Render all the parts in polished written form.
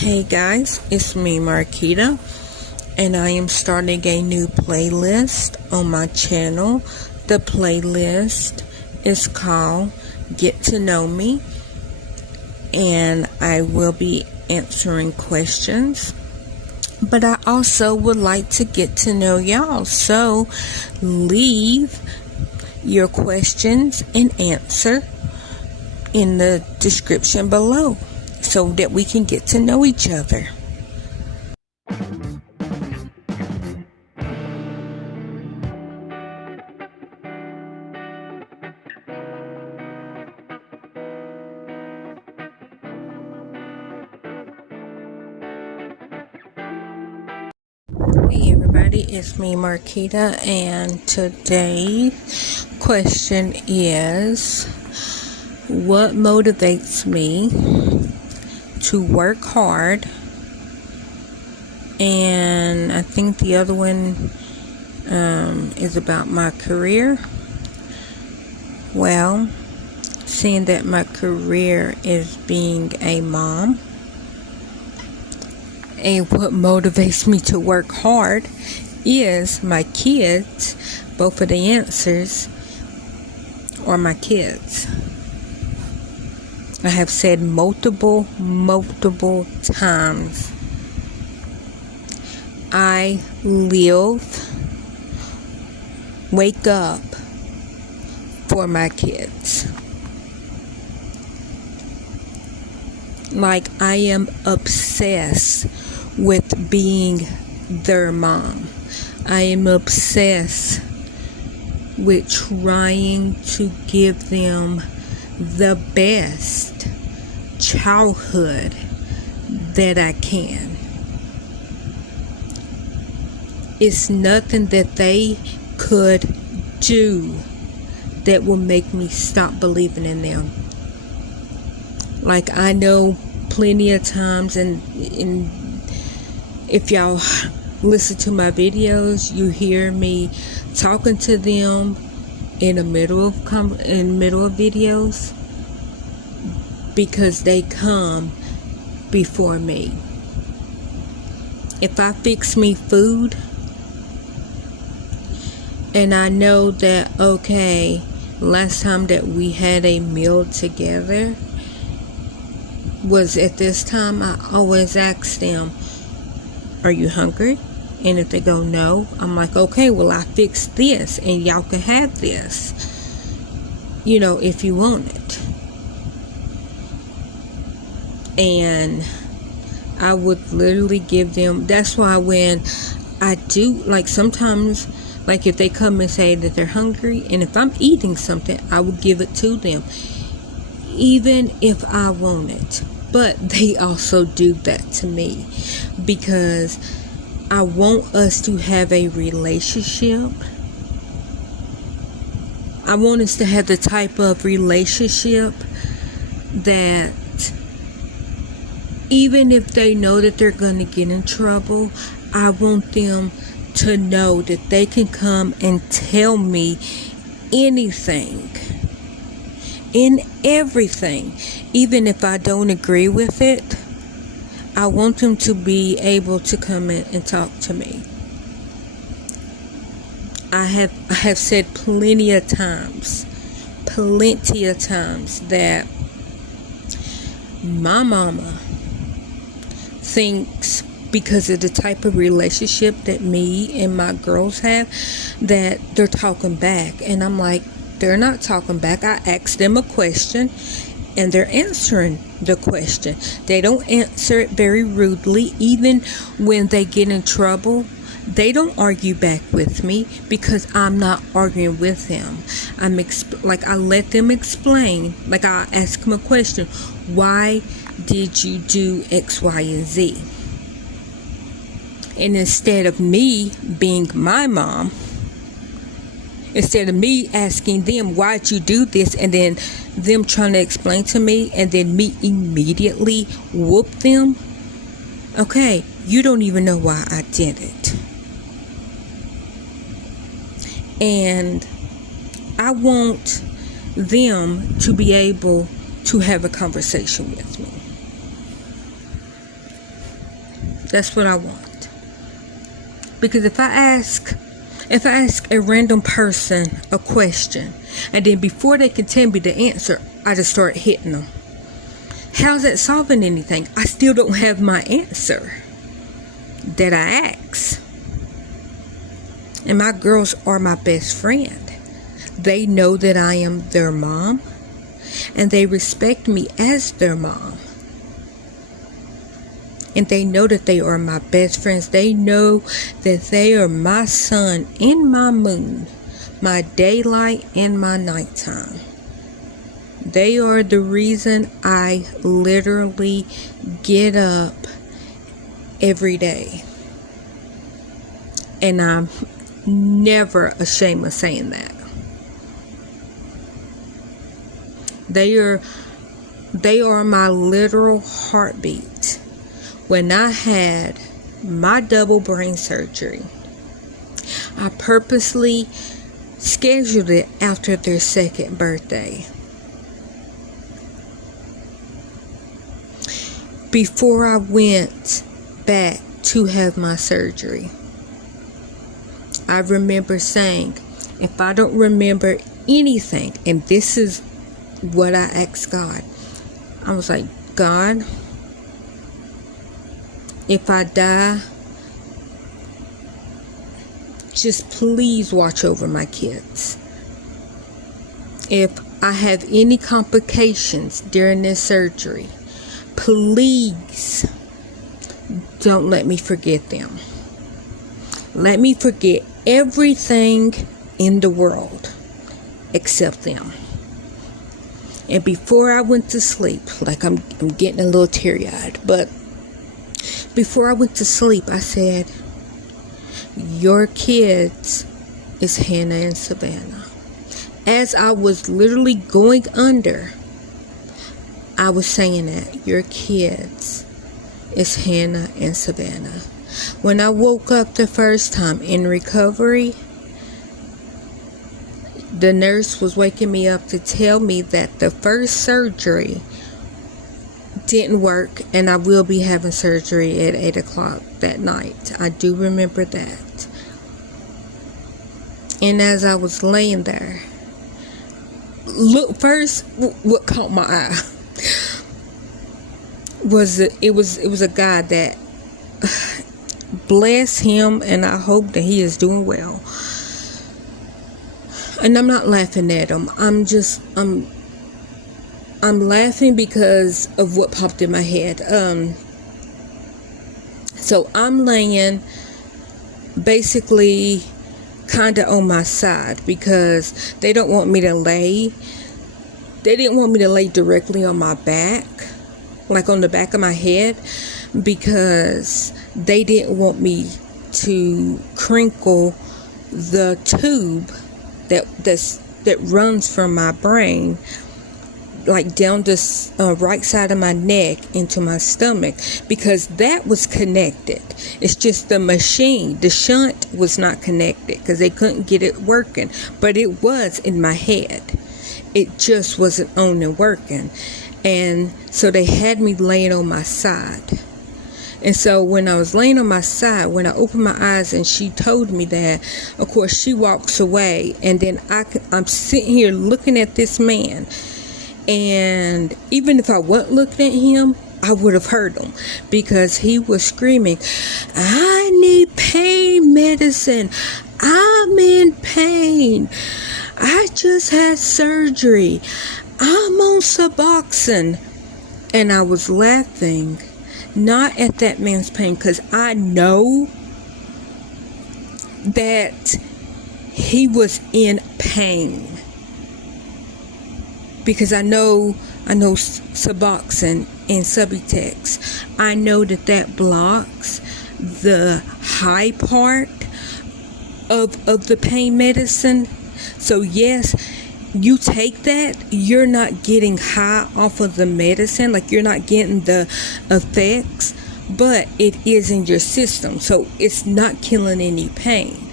Hey guys, it's me Marquita, and I am starting a new playlist on my channel. The playlist is called Get to Know Me, and I will be answering questions, but I also would like to get to know y'all, so leave your questions and answer in the description below so that we can get to know each other. Hey everybody, it's me Marquita, and today's question is, what motivates me to work hard? And I think the other one is about my career. Well, seeing that my career is being a mom, and what motivates me to work hard is my kids. Both of the answers are my kids. I have said multiple times, I wake up for my kids. Like, I am obsessed with being their mom. I am obsessed with trying to give them the best childhood that I can. It's nothing that they could do that will make me stop believing in them. Like, I know plenty of times, and if y'all listen to my videos, you hear me talking to them in the middle of videos, because they come before me. If I fix me food and I know that, okay, last time that we had a meal together was at this time, I always ask them, are you hungry? And if they go no, I'm like, okay, well, I fixed this and y'all can have this, if you want it. And I would literally give them, that's why when I do, like, sometimes, like, if they come and say that they're hungry, and if I'm eating something, I will give it to them, even if I want it. But they also do that to me, because I want us to have a relationship. I want us to have the type of relationship that even if they know that they're going to get in trouble, I want them to know that they can come and tell me anything and everything. Even if I don't agree with it, I want them to be able to come in and talk to me. I have said plenty of times that my mama thinks, because of the type of relationship that me and my girls have, that they're talking back. And I'm like, they're not talking back. I ask them a question and they're answering the question. They don't answer it very rudely. Even when they get in trouble, they don't argue back with me, because I'm not arguing with them. I let them explain. Like, I ask them a question. Why did you do X, Y, and Z? And instead of me being my mom, instead of me asking them, why'd you do this, and then them trying to explain to me, and then me immediately whoop them, okay, you don't even know why I did it. And I want them to be able to have a conversation with me. That's what I want. Because if I ask a random person a question, and then before they can tell me the answer, I just start hitting them. How's that solving anything? I still don't have my answer that I ask. And my girls are my best friend. They know that I am their mom, and they respect me as their mom. And they know that they are my best friends. They know that they are my sun and my moon, my daylight and my nighttime. They are the reason I literally get up every day. And I'm never ashamed of saying that. They are my literal heartbeat. When I had my double brain surgery, I purposely scheduled it after their second birthday. Before I went back to have my surgery, I remember saying, if I don't remember anything, and this is what I asked God, I was like, God, if I die, just please watch over my kids. If I have any complications during this surgery, please don't let me forget them. Let me forget everything in the world except them. And before I went to sleep, like I'm getting a little teary-eyed, but before I went to sleep, I said, your kids is Hannah and Savannah. As I was literally going under, I was saying that your kids is Hannah and Savannah. When I woke up the first time in recovery, the nurse was waking me up to tell me that the first surgery didn't work, and I will be having surgery at 8 o'clock that night. I do remember that. And as I was laying there, look, first what caught my eye was it was a guy that, bless him, and I hope that he is doing well. And I'm not laughing at him. I'm laughing because of what popped in my head. So I'm laying basically kind of on my side because they don't want me to lay. They didn't want me to lay directly on my back, like on the back of my head, because they didn't want me to crinkle the tube that runs from my brain, like down this right side of my neck into my stomach, because that was connected. It's just the machine, the shunt was not connected because they couldn't get it working, but it was in my head. It just wasn't on and working. And so they had me laying on my side. And so when I was laying on my side, when I opened my eyes and she told me that, of course she walks away, and then I'm sitting here looking at this man. And even if I wasn't looking at him, I would have heard him, because he was screaming, I need pain medicine. I'm in pain. I just had surgery. I'm on Suboxone. And I was laughing, not at that man's pain, because I know that he was in pain. Because I know Suboxone and Subutex. I know that blocks the high part of the pain medicine. So yes, you take that, you're not getting high off of the medicine, like you're not getting the effects, but it is in your system, so it's not killing any pain.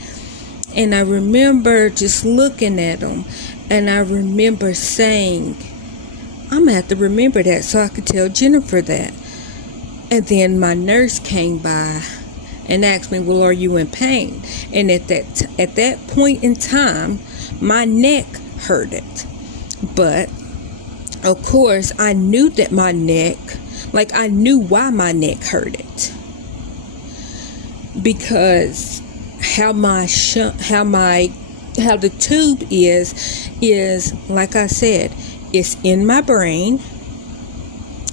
And I remember just looking at him, and I remember saying, I'm gonna have to remember that so I could tell Jennifer that. And then my nurse came by and asked me, well, are you in pain? And at that point in time, my neck hurted. But of course, I knew that my neck, like I knew why my neck hurted. Because how the tube is like I said, it's in my brain.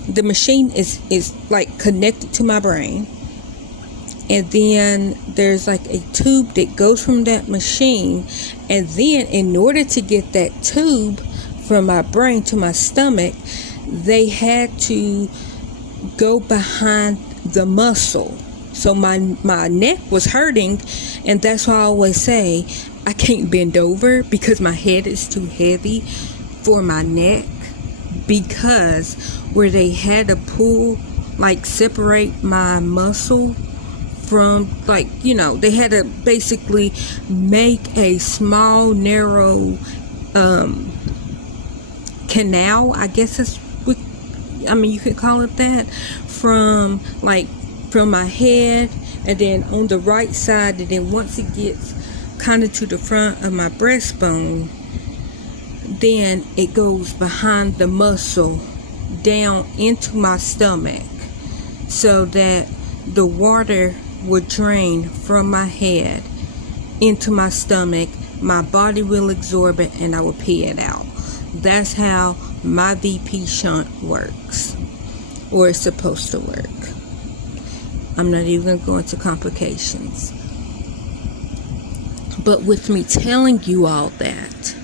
The machine is like connected to my brain. And then there's like a tube that goes from that machine. And then in order to get that tube from my brain to my stomach, they had to go behind the muscle. So my neck was hurting, and that's why I always say I can't bend over because my head is too heavy for my neck, because where they had to pull, like separate my muscle from, like, you know, they had to basically make a small narrow canal, I guess it's what, I mean, you could call it that, from my head, and then on the right side, and then once it gets kind of to the front of my breastbone, then it goes behind the muscle down into my stomach, so that the water would drain from my head into my stomach. My body will absorb it, and I will pee it out. That's how my VP shunt works, or it's supposed to work. I'm not even going to go into complications. But with me telling you all that,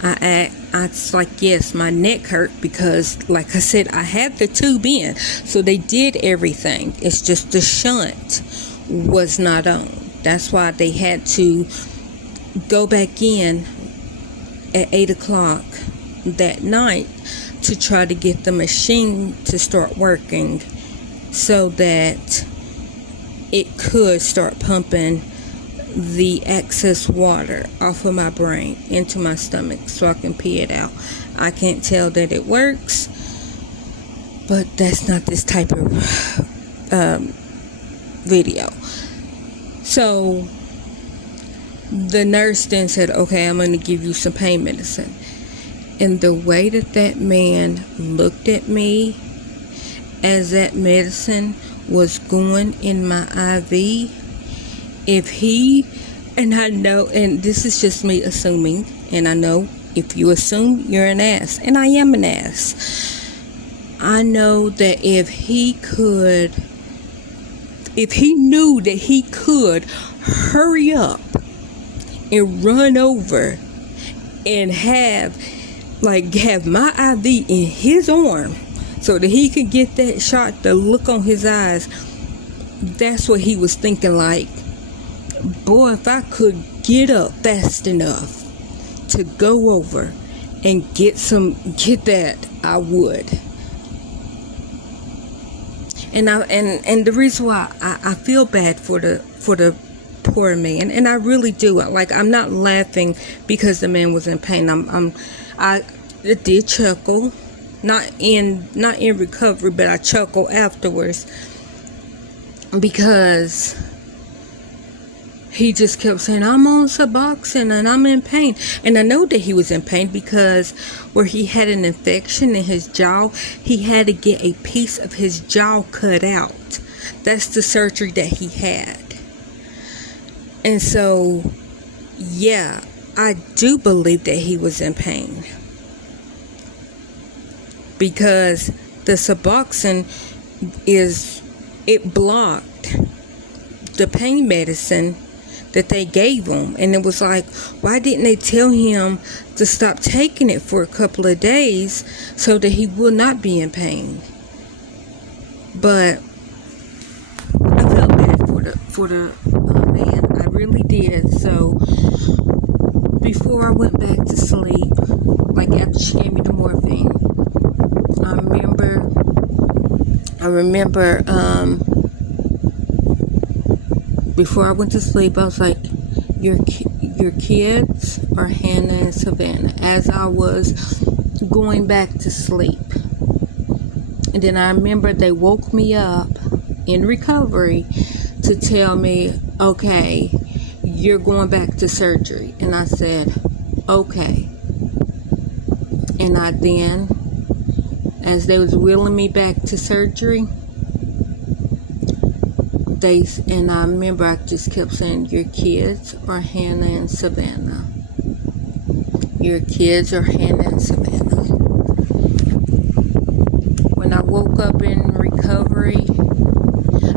it's like, yes, my neck hurt because, like I said, I had the tube in. So they did everything. It's just the shunt was not on. That's why they had to go back in at 8 o'clock that night to try to get the machine to start working, so that it could start pumping the excess water off of my brain into my stomach so I can pee it out. I can't tell that it works, but that's not this type of video. So the nurse then said, okay, I'm going to give you some pain medicine. And the way that man looked at me as that medicine was going in my IV, if he, and I know, and this is just me assuming, and I know if you assume, you're an ass, and I am an ass. I know that if he knew that he could hurry up and run over and have my IV in his arm so that he could get that shot, the look on his eyes, that's what he was thinking. Like, boy, if I could get up fast enough to go over and get that, I would. And the reason why I feel bad for the poor man, and I really do. Like, I'm not laughing because the man was in pain. I did chuckle, not in recovery, but I chuckle afterwards, because he just kept saying, I'm on Suboxone and I'm in pain. And I know that he was in pain because where he had an infection in his jaw, he had to get a piece of his jaw cut out. That's the surgery that he had. And so, yeah, I do believe that he was in pain, because the Suboxone it blocked the pain medicine that they gave him. And it was like, why didn't they tell him to stop taking it for a couple of days so that he would not be in pain? But I felt bad for the man. I really did. So before I went back to sleep, like after she gave me the morphine, I remember before I went to sleep, I was like, your kids are Hannah and Savannah, as I was going back to sleep. And then I remember they woke me up in recovery to tell me, okay, you're going back to surgery. And I said, okay. And I then, as they was wheeling me back to surgery, and I remember I just kept saying, your kids are Hannah and Savannah. Your kids are Hannah and Savannah. When I woke up in recovery,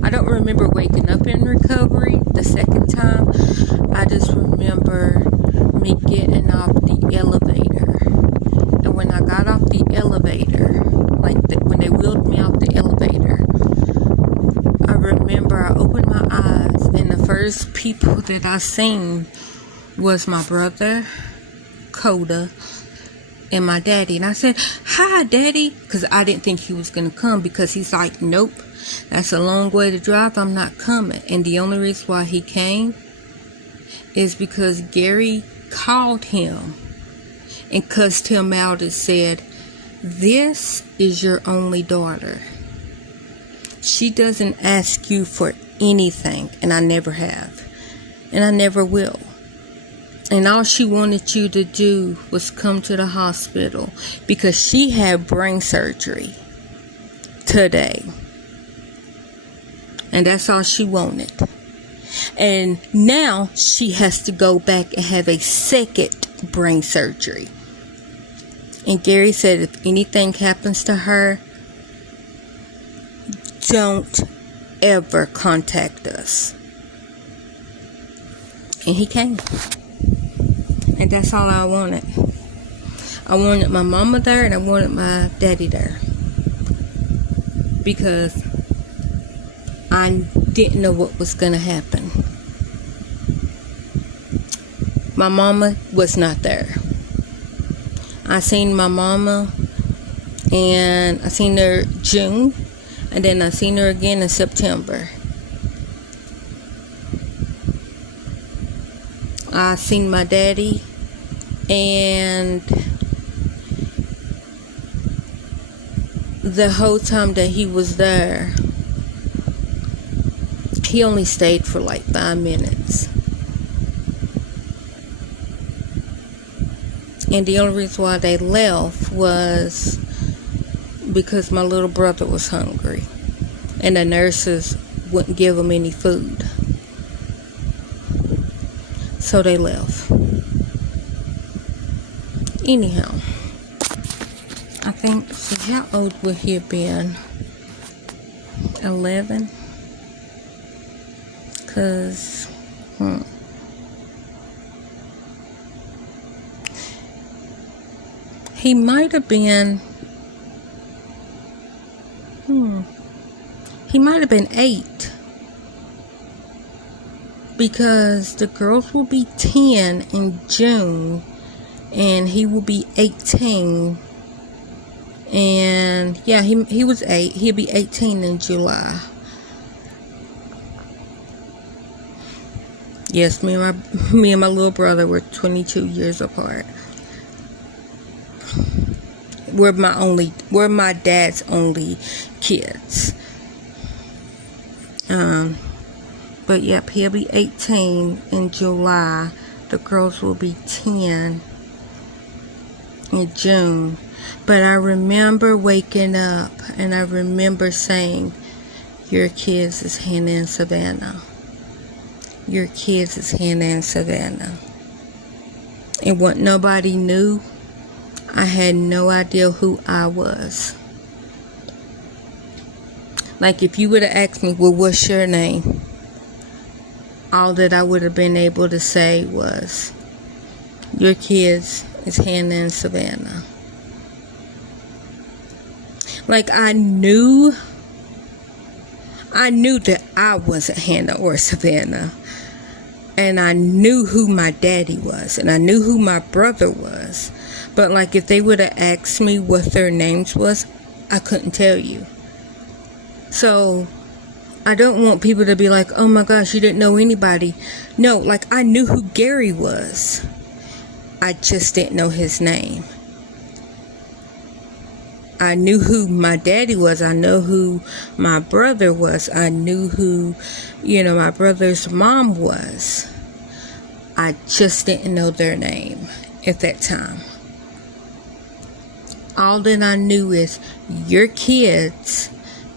I don't remember waking up in recovery the second time. I just remember me getting off the elevator. And when I got off the elevator, when they wheeled me off the elevator, I remember I opened my eyes and the first people that I seen was my brother, Coda, and my daddy. And I said, hi, Daddy, because I didn't think he was going to come, because he's like, nope, that's a long way to drive, I'm not coming. And the only reason why he came is because Gary called him and cussed him out and said, this is your only daughter. She doesn't ask you for anything, and I never have, and I never will. And all she wanted you to do was come to the hospital because she had brain surgery today. And that's all she wanted. And now she has to go back and have a second brain surgery. And Gary said if anything happens to her, don't ever contact us. And he came. And that's all I wanted. I wanted my mama there and I wanted my daddy there. Because I didn't know what was going to happen. My mama was not there. I seen my mama, and I seen her June, and then I seen her again in September. I seen my daddy, and the whole time that he was there, he only stayed for like 5 minutes. And the only reason why they left was because my little brother was hungry. And the nurses wouldn't give him any food. So they left. Anyhow, I think, see, how old would he have been? 11? Because, he might have been, he might have been 8. Because the girls will be 10 in June, and he will be 18. And yeah, he was 8. He'll be 18 in July. Yes, me and my little brother were 22 years apart. We're my dad's only kids. But yep, he'll be 18 in July. The girls will be 10 in June. But I remember waking up and I remember saying, your kids is Hannah and Savannah. Your kids is Hannah and Savannah. And what nobody knew, I had no idea who I was. Like if you would have asked me, well, what's your name? All that I would have been able to say was, your kids is Hannah and Savannah. Like I knew that I wasn't Hannah or Savannah. And I knew who my daddy was. And I knew who my brother was. But like if they would have asked me what their names was, I couldn't tell you. So I don't want people to be like, oh my gosh, you didn't know anybody. No, like I knew who Gary was. I just didn't know his name. I knew who my daddy was. I know who my brother was. I knew who, my brother's mom was. I just didn't know their name at that time. All that I knew is your kid's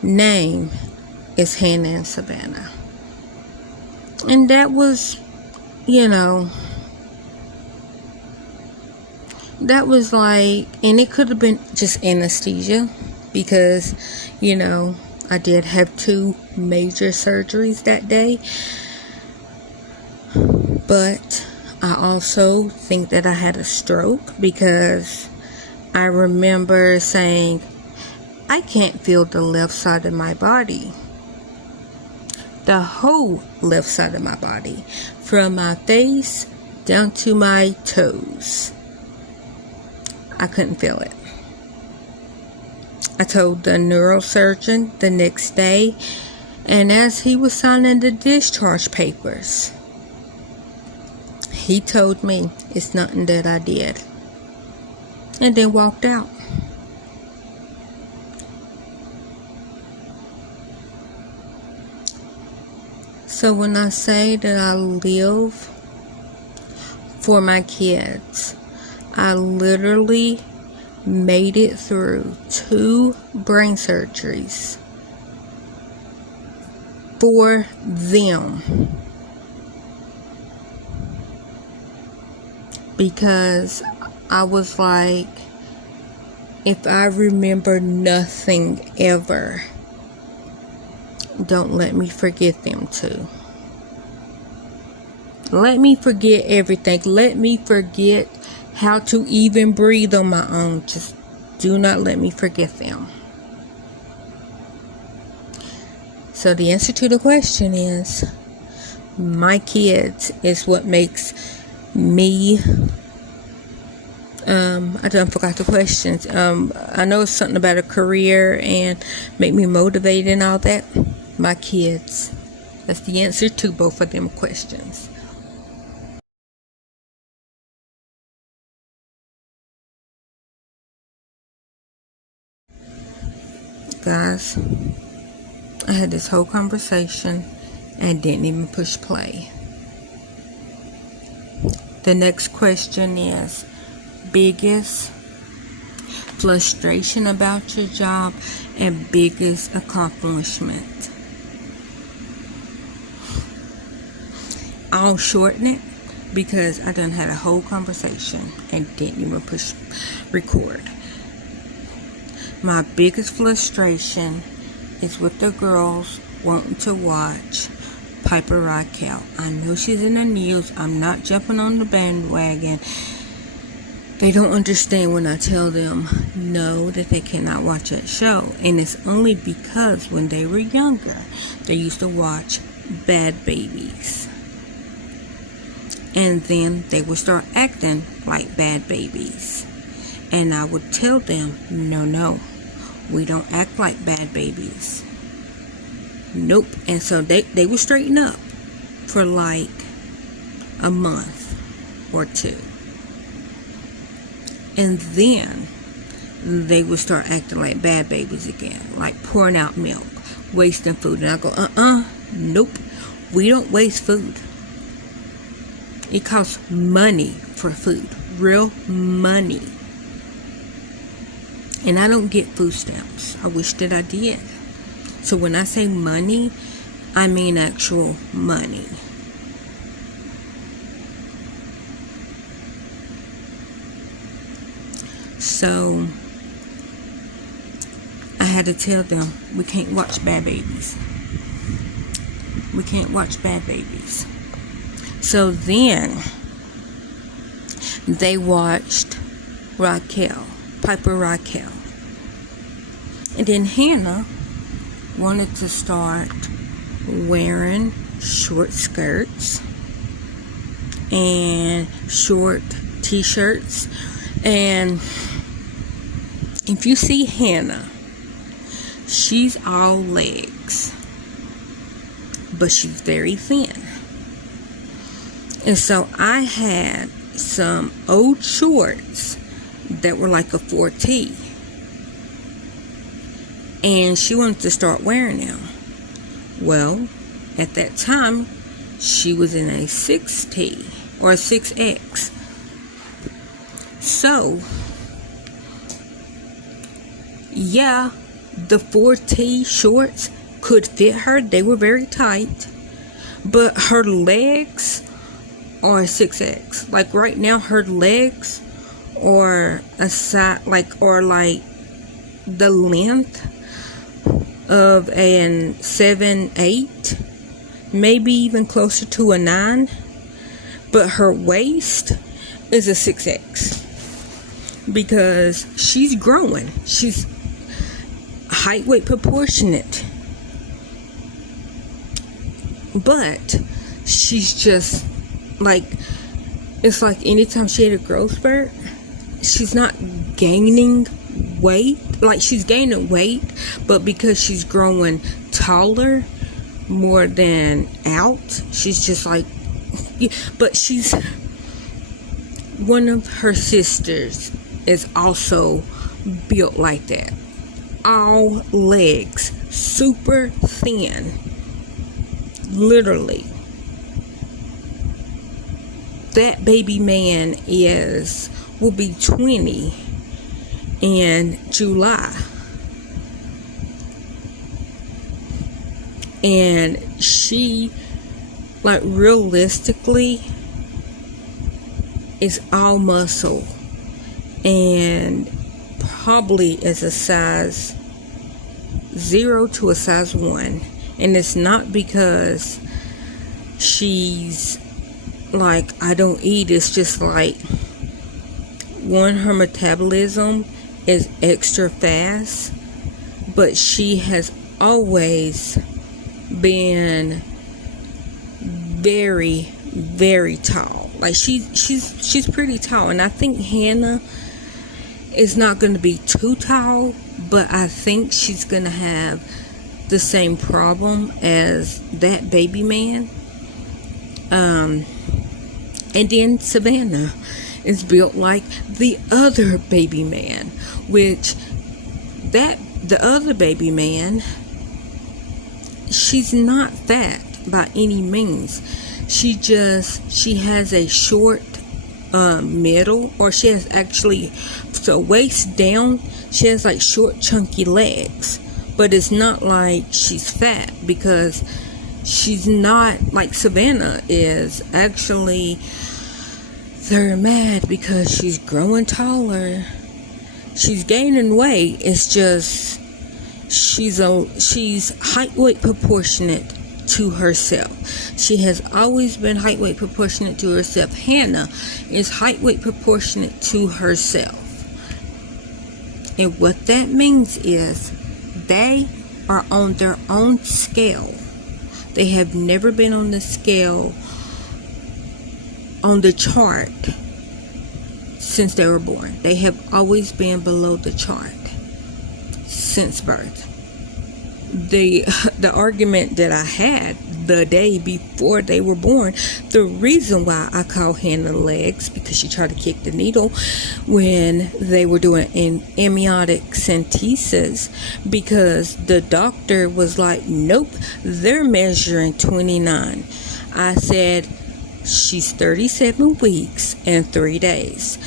name is Hannah and Savannah. And that was, that was like, and it could have been just anesthesia because, I did have 2 major surgeries that day. But I also think that I had a stroke because I remember saying, I can't feel the left side of my body. The whole left side of my body. From my face down to my toes. I couldn't feel it. I told the neurosurgeon the next day, and as he was signing the discharge papers, he told me it's nothing that I did. And then walked out. So when I say that I live for my kids, I literally made it through 2 brain surgeries for them. Because I was like, if I remember nothing ever, don't let me forget them too. Let me forget everything. Let me forget how to even breathe on my own. Just do not let me forget them. So the answer to the question is, my kids is what makes me, I done forgot the questions. I know it's something about a career and make me motivated and all that. My kids. That's the answer to both of them questions. Guys, I had this whole conversation and didn't even push play. The next question is, biggest frustration about your job and biggest accomplishment. I'll shorten it because I done had a whole conversation and didn't even push record. My biggest frustration is with the girls wanting to watch Piper Raquel. I know she's in the news. I'm not jumping on the bandwagon. They don't understand when I tell them no, that they cannot watch that show. And it's only because when they were younger, they used to watch Bad Babies. And then they would start acting like bad babies. And I would tell them, no, we don't act like bad babies. Nope. And so they would straighten up for like a month or 2. And then they would start acting like bad babies again, like pouring out milk, wasting food. And I go, nope, we don't waste food. It costs money for food, real money. And I don't get food stamps. I wish that I did. So when I say money, I mean actual money. So I had to tell them, we can't watch Bad Babies. We can't watch Bad Babies. So then they watched Piper Raquel. And then Hannah wanted to start wearing short skirts and short t-shirts. And if you see Hannah, she's all legs, but she's very thin. And so I had some old shorts that were like a 4T. and she wanted to start wearing them. Well, at that time, she was in a 6T or a 6X. So, yeah, the 4T shorts could fit her. They were very tight. But her legs are a 6X. Like right now, her legs are a size, like the length of a 7, 8, maybe even closer to a 9. But her waist is a 6X because she's growing. She's height weight proportionate. But she's just like, it's like anytime she had a growth spurt, she's not gaining weight. Like, she's gaining weight, but because she's growing taller more than out, she's just like, but she's, one of her sisters is also built like that. All legs, super thin. Literally. That baby man will be 20 in July. And she, like, realistically is all muscle and probably is a size 0 to a size 1. And it's not because she's like, I don't eat. It's just like, one, her metabolism is extra fast, but she has always been very, very tall. Like, she's pretty tall, and I think Hannah is not going to be too tall, but I think she's going to have the same problem as that baby man. And then Savannah is built like the other baby man, which the other baby man, she's not fat by any means. She has a short middle, or she has actually, so waist down, she has like short chunky legs. But it's not like she's fat, because she's not like Savannah is. Actually, they're mad because she's growing taller. She's gaining weight. It's just she's height weight proportionate to herself. She has always been height weight proportionate to herself. Hannah is height weight proportionate to herself. And what that means is, they are on their own scale. They have never been on the scale, on the chart, since they were born. They have always been below the chart since birth. The argument that I had the day before they were born, the reason why I call Hannah legs, because she tried to kick the needle when they were doing an amniotic centesis, because the doctor was like, nope, they're measuring 29. I said, she's 37 weeks and 3 days.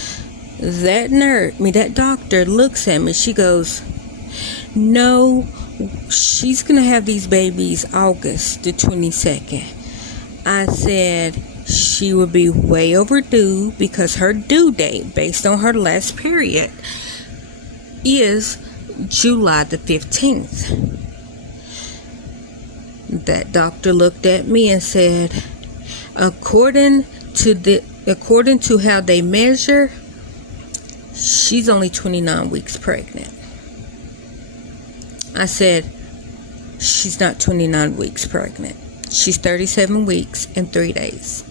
That doctor looks at me, she goes, no, she's gonna have these babies August the 22nd. I said she would be way overdue, because her due date, based on her last period, is July the 15th. That doctor looked at me and said, according to how they measure, she's only 29 weeks pregnant. I said, she's not 29 weeks pregnant. She's 37 weeks and 3 days.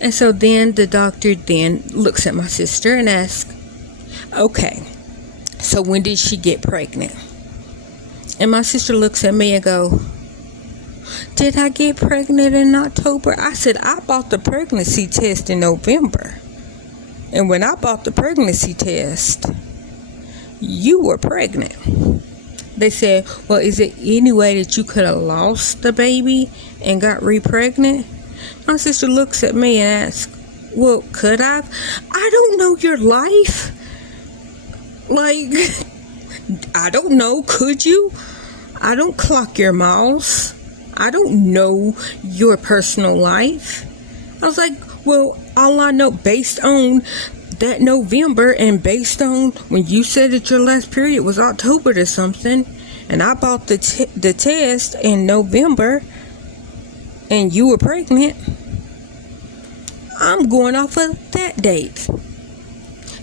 And so then the doctor then looks at my sister and asks, okay, so when did she get pregnant? And my sister looks at me and go, did I get pregnant in October? I said, I bought the pregnancy test in November. And when I bought the pregnancy test, you were pregnant. They said, well, is it any way that you could have lost the baby and got re-pregnant? My sister looks at me and asks, well, could I? I don't know your life. Like, I don't know. Could you? I don't clock your miles. I don't know your personal life. I was like, well, all I know, based on that November and based on when you said that your last period was October or something, and I bought the test in November and you were pregnant, I'm going off of that date.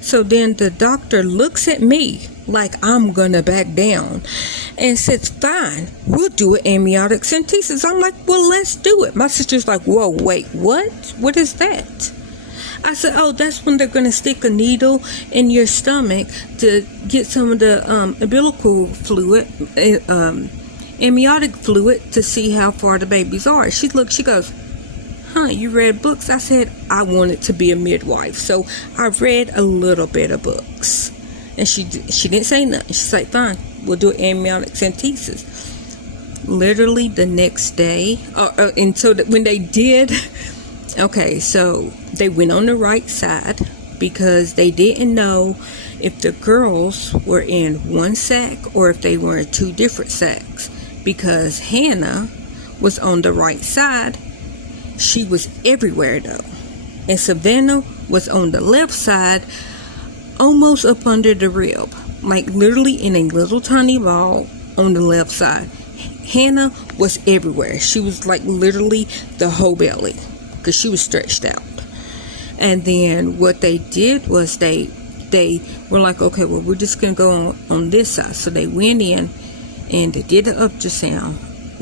So then the doctor looks at me like I'm gonna back down and says, fine, we'll do an amniotic centesis. I'm like, well, let's do it. My sister's like, whoa, wait, what? What is that? I said, oh, that's when they're gonna stick a needle in your stomach to get some of the umbilical fluid, amniotic fluid, to see how far the babies are. She goes, huh, you read books? I said, I wanted to be a midwife, so I read a little bit of books. And she didn't say nothing. She's like, fine, we'll do amniotic centesis. Literally the next day, and so that when they did, okay, so they went on the right side because they didn't know if the girls were in one sack or if they were in two different sacks, because Hannah was on the right side. She was everywhere though, and Savannah was on the left side, almost up under the rib, like literally in a little tiny ball on the left side. Hannah was everywhere. She was like literally the whole belly because she was stretched out. And then what they did was they were like, okay, well, we're just gonna go on this side. So they went in and they did the ultrasound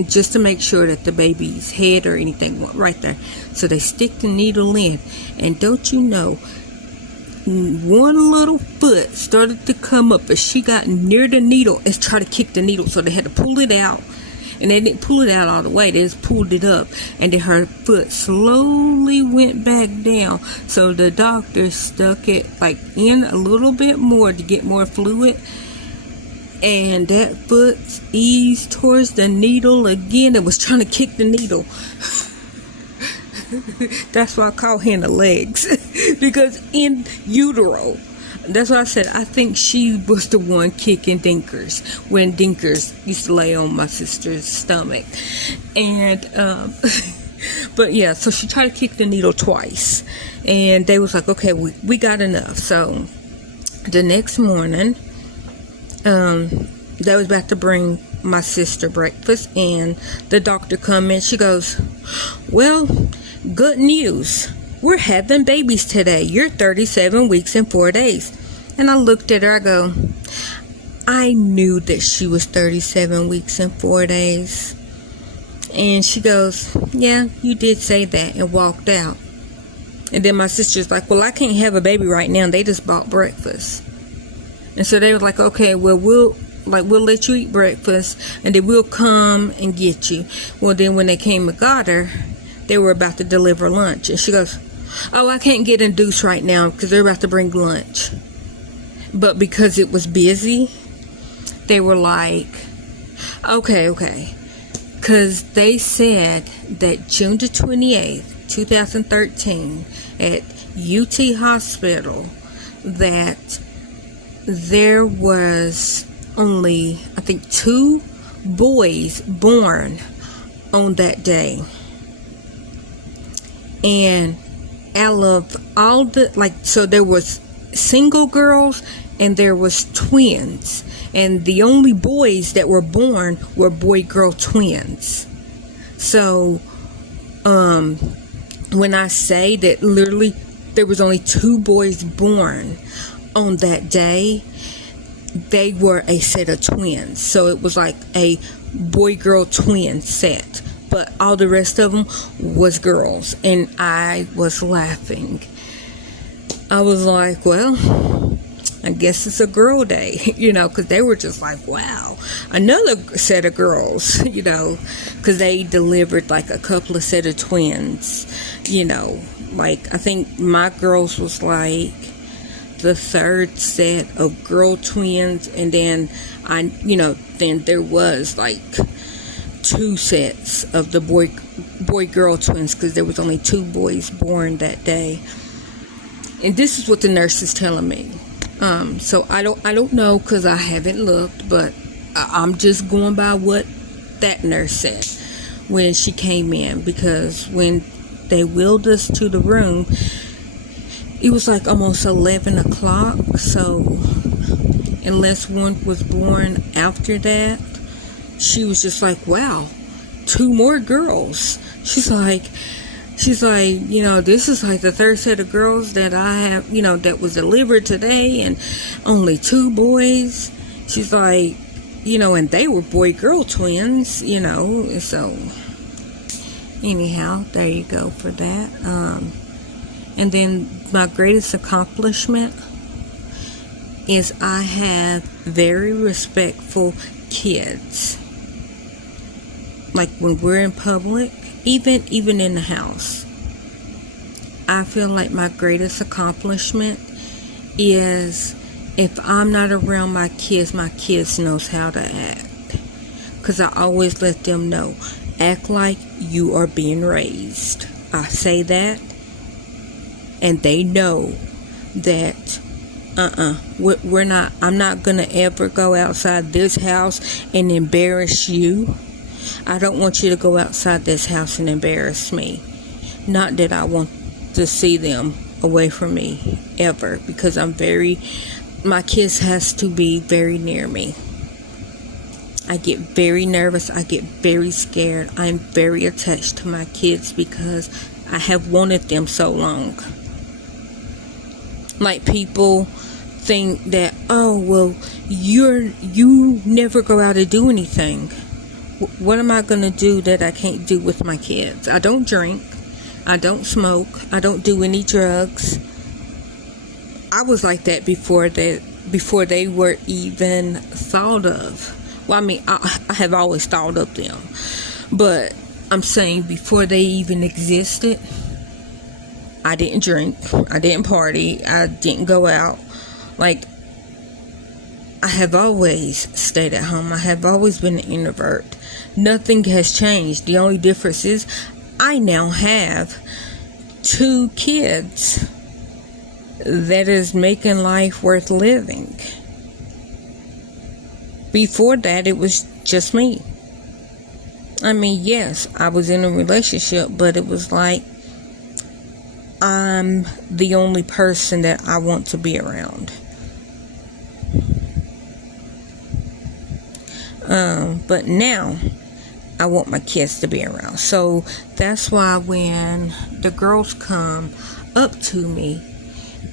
just to make sure that the baby's head or anything went right there. So they stick the needle in, and don't you know, one little foot started to come up as she got near the needle and tried to kick the needle. So they had to pull it out, and they didn't pull it out all the way. They just pulled it up, and then her foot slowly went back down. So the doctor stuck it like in a little bit more to get more fluid, and that foot eased towards the needle again. It was trying to kick the needle. That's why I call Hannah legs, because in utero, that's why I said I think she was the one kicking Dinkers when Dinkers used to lay on my sister's stomach. And but yeah, so she tried to kick the needle twice, and they was like, okay, we got enough. So the next morning, they was about to bring my sister breakfast, and the doctor come in. She goes, well, good news, we're having babies today. You're 37 weeks and 4 days. And I looked at her, I go, I knew that she was 37 weeks and 4 days. And she goes, yeah, you did say that, and walked out. And then my sister's like, well, I can't have a baby right now. They just bought breakfast. And so they were like, okay, well, we'll let you eat breakfast, and then we'll come and get you. Well, then when they came and got her, they were about to deliver lunch. And she goes, oh, I can't get induced right now because they're about to bring lunch. But because it was busy, they were like, okay. Because they said that June the 28th, 2013, at UT Hospital, that there was only, I think, 2 boys born on that day. And out of all the, so there was single girls and there was twins, and the only boys that were born were boy-girl twins. So when I say that literally there was only 2 boys born on that day, they were a set of twins. So it was like a boy-girl twin set, but all the rest of them was girls. And I was laughing. I was like, well, I guess it's a girl day, because they were just like, wow, another set of girls, because they delivered like a couple of set of twins, like I think my girls was like the 3rd set of girl twins, and then then there was like 2 sets of the boy-girl twins, because there was only 2 boys born that day. And this is what the nurse is telling me. So I don't know, because I haven't looked, but I'm just going by what that nurse said when she came in, because when they wheeled us to the room, it was like almost 11 o'clock. So unless one was born after that, she was just like, wow, 2 more girls. She's like, you know, this is like the 3rd set of girls that I have, you know, that was delivered today, and only 2 boys. She's like, you know, and they were boy-girl twins, you know. So anyhow, there you go for that. And then my greatest accomplishment is I have very respectful kids. Like when we're in public, even in the house, I feel like my greatest accomplishment is if I'm not around my kids knows how to act. Because I always let them know, act like you are being raised. I say that, and they know that we're not, I'm not gonna ever go outside this house and embarrass you. I don't want you to go outside this house and embarrass me. Not that I want to see them away from me ever, because my kids has to be very near me. I get very nervous. I get very scared. I'm very attached to my kids because I have wanted them so long. Like, people think that, oh, well, you never go out and do anything. What am I going to do that I can't do with my kids? I don't drink. I don't smoke. I don't do any drugs. I was like that before they were even thought of. Well, I mean, I have always thought of them. But I'm saying before they even existed, I didn't drink. I didn't party. I didn't go out. Like, I have always stayed at home. I have always been an introvert. Nothing has changed. The only difference is I now have 2 kids that is making life worth living. Before that, it was just me. I mean, yes, I was in a relationship, but it was like I'm the only person that I want to be around. But now I want my kids to be around. So that's why when the girls come up to me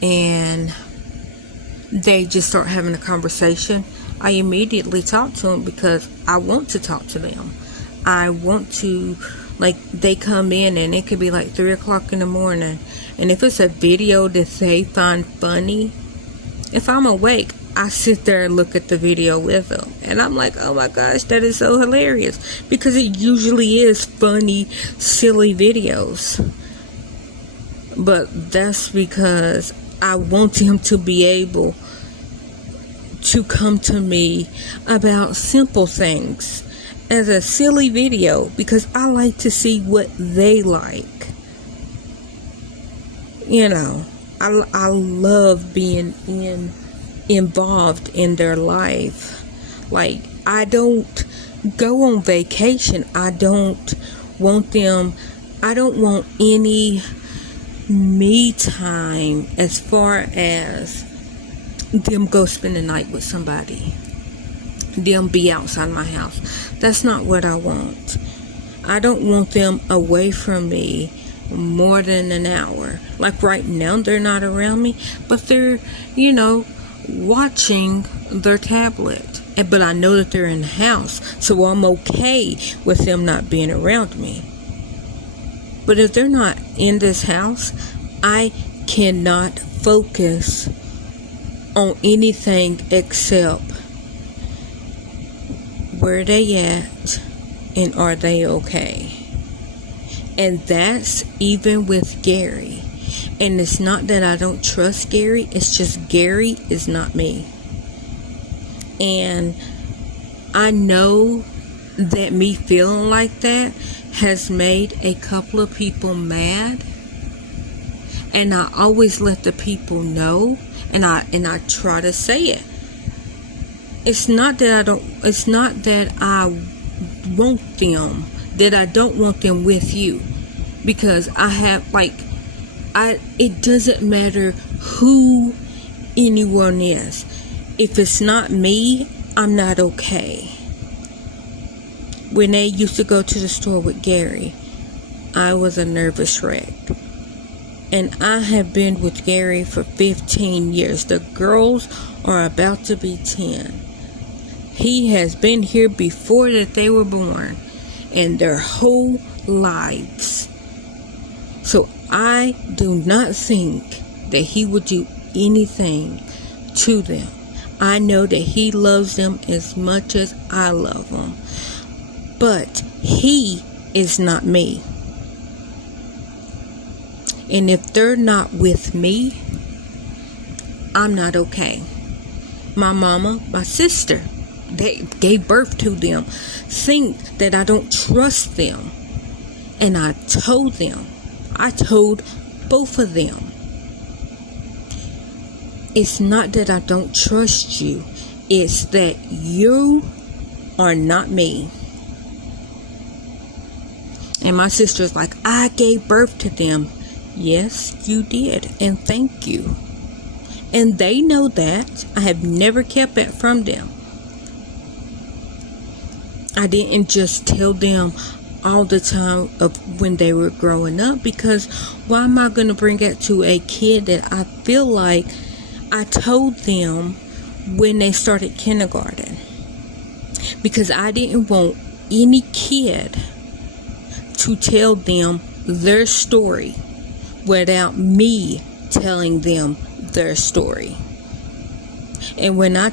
and they just start having a conversation, I immediately talk to them because I want to talk to them. I want to, like, they come in and it could be like 3 o'clock in the morning, and if it's a video that they find funny, if I'm awake, I sit there and look at the video with them, and I'm like, oh my gosh, that is so hilarious, because it usually is funny, silly videos. But that's because I want them to be able to come to me about simple things as a silly video, because I like to see what they like. You know, I love being involved in their life. Like, I don't go on vacation. I don't want any me time as far as them go spend the night with somebody, them be outside my house. That's not what I want. I don't want them away from me more than an hour. Like right now, they're not around me, but they're, you know, watching their tablet. But I know that they're in the house, so I'm okay with them not being around me. But if they're not in this house, I cannot focus on anything except where they at and are they okay. And that's even with Gary. And it's not that I don't trust Gary, it's just Gary is not me. And I know that me feeling like that has made a couple of people mad, and I always let the people know, and I try to say it. It's not that I want them, that I don't want them with you, because I have it doesn't matter who anyone is. If it's not me, I'm not okay. When they used to go to the store with Gary, I was a nervous wreck. And I have been with Gary for 15 years. The girls are about to be 10. He has been here before that they were born, and their whole lives. So I do not think that he would do anything to them. I know that he loves them as much as I love them. But he is not me. And if they're not with me, I'm not okay. My mama, my sister, they gave birth to them, think that I don't trust them. And I told both of them, it's not that I don't trust you, it's that you are not me. And my sister's like, I gave birth to them. Yes, you did, and thank you. And they know that. I have never kept it from them. I didn't just tell them all the time of when they were growing up, because why am I going to bring it to a kid that I feel like I told them when they started kindergarten? Because I didn't want any kid to tell them their story without me telling them their story. And when I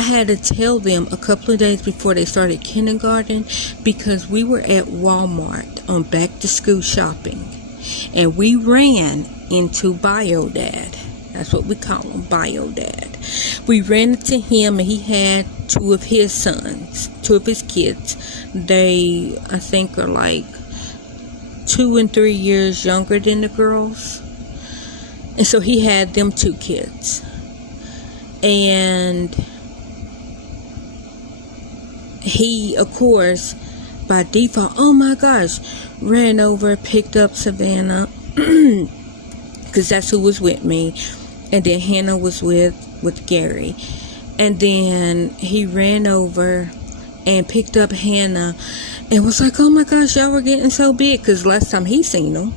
had to tell them a couple of days before they started kindergarten, because we were at Walmart on back to school shopping, and we ran into Bio Dad. That's what we call him, Bio Dad. We ran into him, and he had two of his kids. They, I think, are like 2 and 3 years younger than the girls. And so he had them 2 kids. And he, of course, by default, oh my gosh, ran over, picked up Savannah, because that's who was with me. And then Hannah was with Gary. And then he ran over and picked up Hannah and was like, oh my gosh, y'all were getting so big. Because last time he seen them,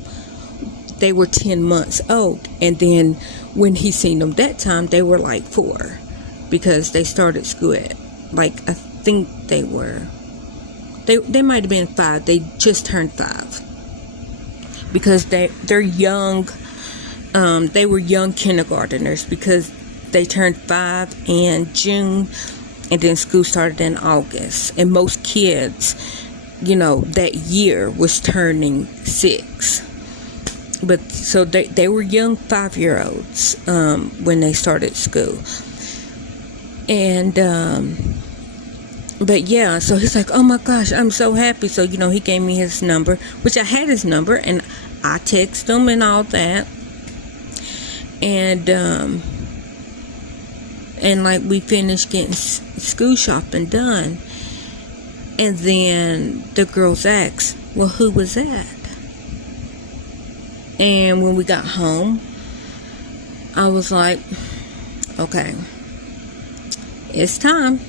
they were 10 months old. And then when he seen them that time, they were like 4. Because they started school at, like, I think they might have been 5. They just turned 5. Because they're young. They were young kindergarteners, because they turned 5 in June, and then school started in August. And most kids, that year was turning 6. But so they were young 5-year-olds when they started school. And but yeah, so he's like, oh my gosh, I'm so happy. So he gave me his number, which I had his number, and I texted him and all that. And like we finished getting school shopping done, and then the girls asked, well, who was that? And when we got home, I was like, okay, it's time.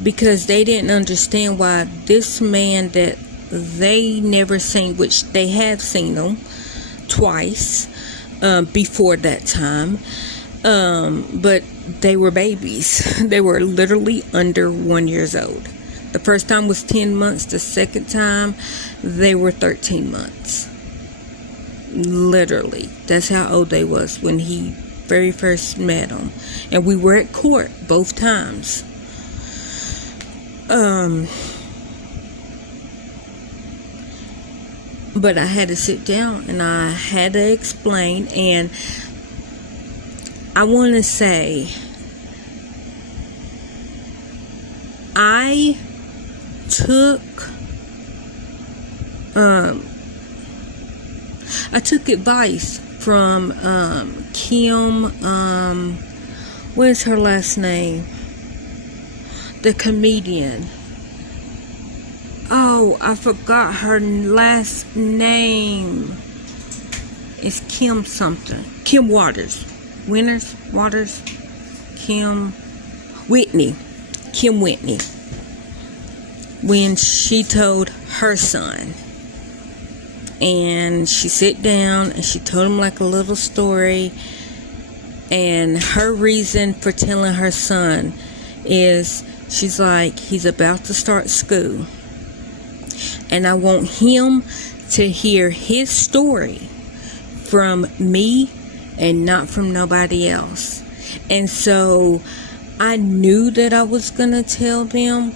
Because they didn't understand why this man that they never seen, which they have seen him twice before that time, but they were babies. They were literally under 1 year old. The first time was 10 months. The second time, they were 13 months. Literally. That's how old they was when he very first met them. And we were at court both times. But I had to sit down and I had to explain, and I want to say I took advice from Kim, what is her last name? The comedian. Oh, I forgot her last name. It's Kim something. Kim Waters. Waters? Kim Whitney. Kim Whitney. When she told her son. And she sat down and she told him like a little story. And her reason for telling her son is, she's like, he's about to start school. And I want him to hear his story from me and not from nobody else. And so I knew that I was going to tell them.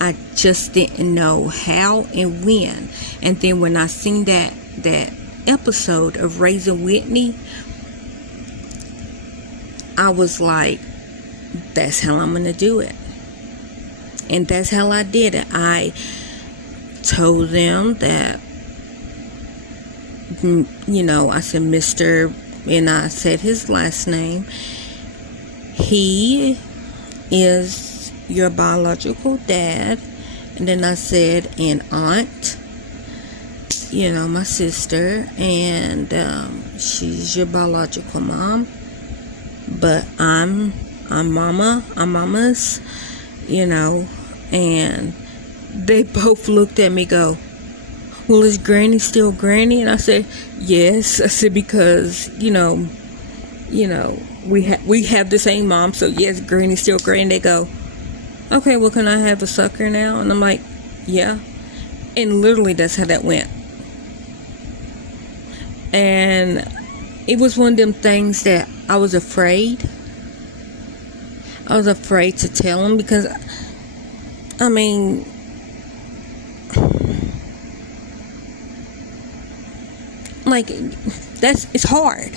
I just didn't know how and when. And then when I seen that episode of Raising Whitney, I was like, that's how I'm going to do it. And that's how I did it. I told them that, I said Mr., and I said his last name. He is your biological dad. And then I said an aunt, my sister, and she's your biological mom. But I'm mama's, and they both looked at me, go, well, is Granny still Granny? And I said, yes. I said, because, we have the same mom, so yes, Granny's still Granny. They go, okay, well, can I have a sucker now? And I'm like, yeah. And literally that's how that went. And it was one of them things that I was afraid. I was afraid to tell them because, it's hard.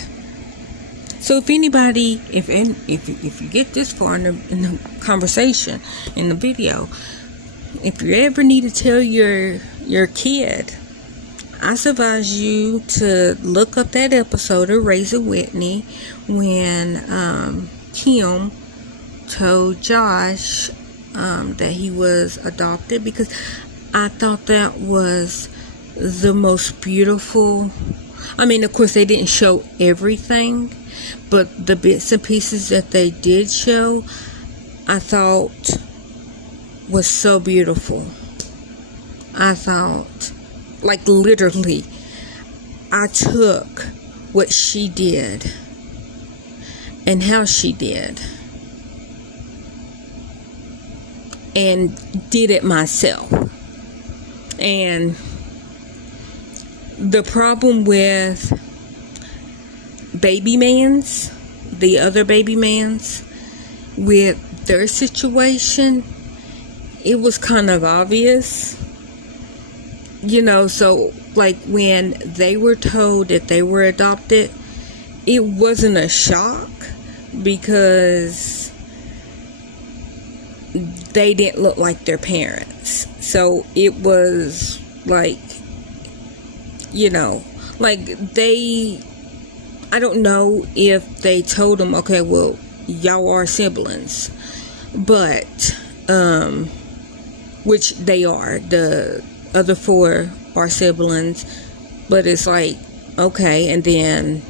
So if anybody, if you get this far in the conversation, in the video, if you ever need to tell your kid, I advise you to look up that episode of Raising Whitney when Kim told Josh that he was adopted, because I thought that was the most beautiful. Of course, they didn't show everything, but the bits and pieces that they did show, I thought was so beautiful. I thought, literally, I took what she did and how she did and did it myself. And the problem with the other baby mans, with their situation, it was kind of obvious, so when they were told that they were adopted, it wasn't a shock because they didn't look like their parents. So it was I don't know if they told them, okay, well, y'all are siblings, but which they are. The other 4 are siblings, but it's okay. And then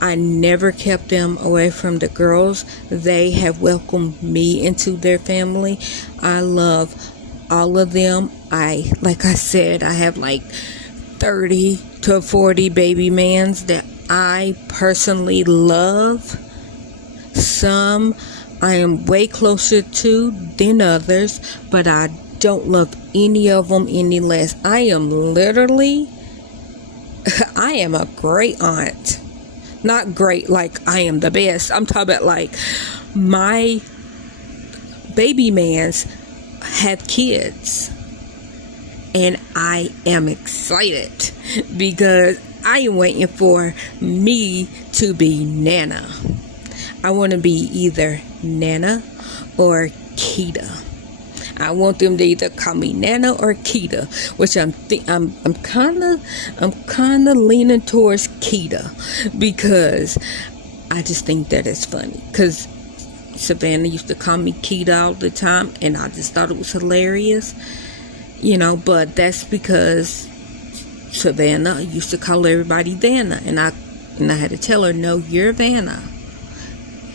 I never kept them away from the girls. They have welcomed me into their family. I love all of them. Like I said, I have 30 to 40 baby mans that I personally love. Some I am way closer to than others, but I don't love any of them any less. I am a great aunt. Not great I am the best. I'm talking about my baby mans have kids. And I am excited because I am waiting for me to be Nana. I want to be either Nana or Kita. I want them to either call me Nana or Keita, which I'm kind of leaning towards Keita, because I just think that it's funny. Because Savannah used to call me Keita all the time, and I just thought it was hilarious, but that's because Savannah used to call everybody Vanna, and I had to tell her, no, you're Vanna.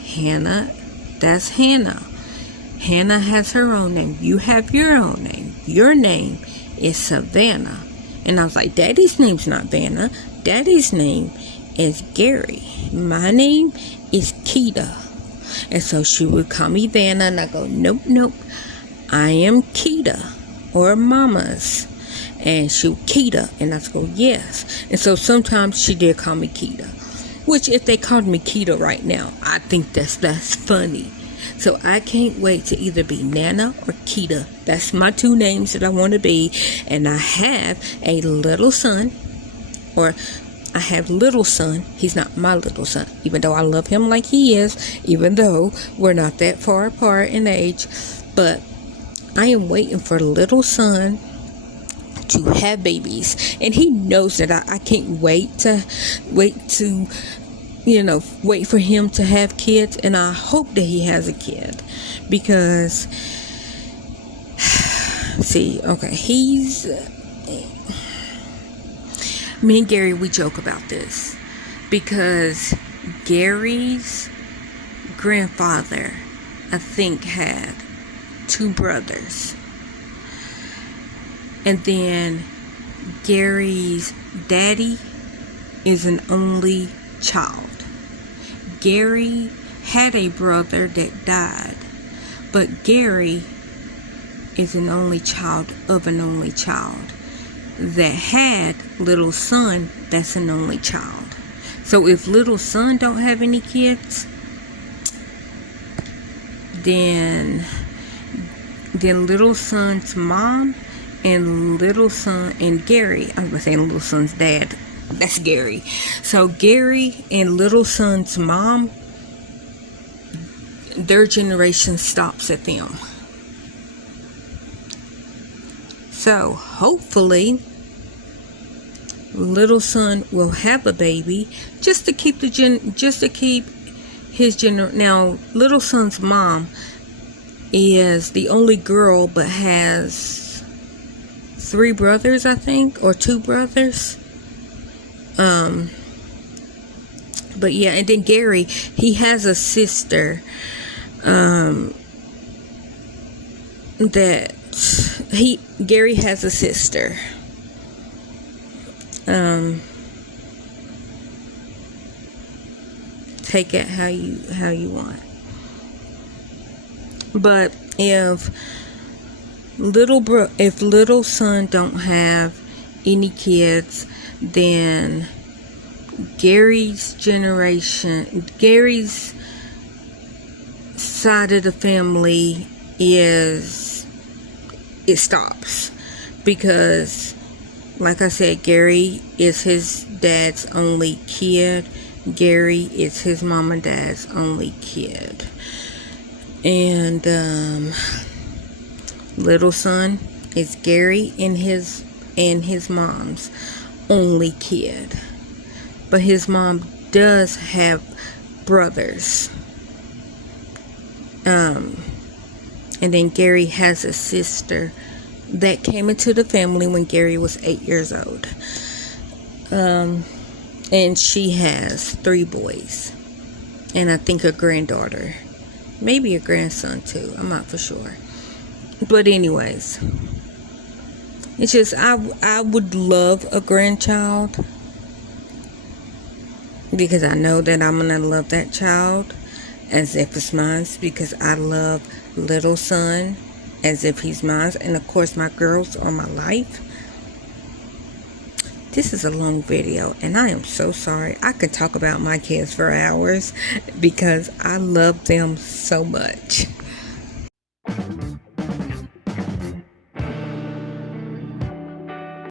Hannah, that's Hannah. Hannah has her own name. You have your own name. Your name is Savannah. And I was like, Daddy's name's not Vanna. Daddy's name is Gary. My name is Keita. And so she would call me Vanna, and I go, nope, I am Keita, or Mama's. And she would, Keita, and I go, yes. And so sometimes she did call me Keita, which if they called me Keita right now, I think that's funny. So I can't wait to either be Nana or Keita. That's my two names that I want to be. And I have a little son, or I have little son. He's not my little son, even though I love him like he is, even though we're not that far apart in age. But I am waiting for little son to have babies, and he knows that I can't wait for him to have kids, and I hope that he has a kid, because me and Gary, we joke about this, because Gary's grandfather, I think, had 2 brothers. And then Gary's daddy is an only child. Gary had a brother that died, but Gary is an only child of an only child that had little son that's an only child. So if little son don't have any kids, then little son's mom and little son and Gary, I was saying little son's dad, that's Gary. So Gary and little son's mom, their generation stops at them. So hopefully little son will have a baby just to keep his Now little son's mom is the only girl, but has 3 brothers, I think, or 2 brothers. But yeah, and then Gary, he has a sister Gary has a sister. Take it how you want. But if little son don't have any kids, then Gary's generation, Gary's side of the family it stops, because like I said, Gary is his dad's only kid. Gary is his mom and dad's only kid. And little son is Gary and his mom's only kid. But his mom does have brothers. And then Gary has a sister that came into the family when Gary was 8 years old. And she has 3 boys. And I think a granddaughter. Maybe a grandson too. I'm not for sure. But anyways, it's just I would love a grandchild, because I know that I'm going to love that child as if it's mine, because I love little son as if he's mine. And of course, my girls are my life. This is a long video, and I am so sorry. I could talk about my kids for hours because I love them so much.